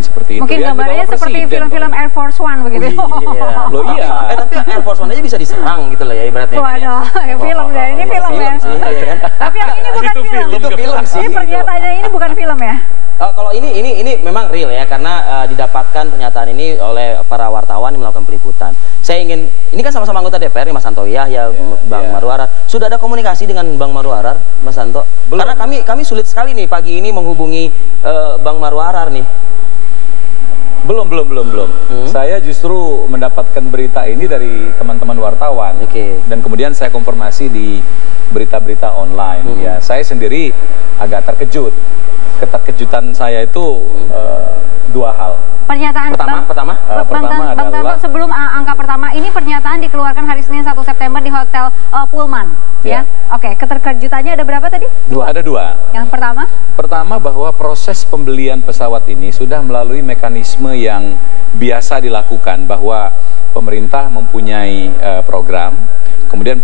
pernyataan seperti itu. Mungkin ya, gambarnya seperti film-film Air Force One begitu. Iya. Loh iya. Tapi Air Force One aja bisa diserang gitu lah ya ibaratnya. Waduh, film ya, ini film ya. Sih, ya kan? Tapi yang ini bukan Itu film. Itu film sih. Ini pernyataannya ini bukan film ya? Kalau ini memang real ya, karena didapatkan pernyataan ini oleh para wartawan yang melakukan peliputan. Saya ingin, ini kan sama-sama anggota DPR nih Mas Santo ya Bang Maru Arar. Sudah ada komunikasi dengan Bang Maru Arar, Mas Santo? Belum. Karena kami sulit sekali nih pagi ini menghubungi Bang Maru Arar nih. Belum. Saya justru mendapatkan berita ini dari teman-teman wartawan. Oke. Dan kemudian saya konfirmasi di berita-berita online. Ya, saya sendiri agak terkejut. Keterkejutan saya itu dua hal. Pernyataan Pertama Bang adalah Tanto, sebelum angka pertama, ini pernyataan dikeluarkan hari Senin 1 September di Hotel Pullman, ya? Oke, keterkejutannya ada berapa tadi? Ada dua. Yang Pertama bahwa proses pembelian pesawat ini sudah melalui mekanisme yang biasa dilakukan, bahwa pemerintah mempunyai program, kemudian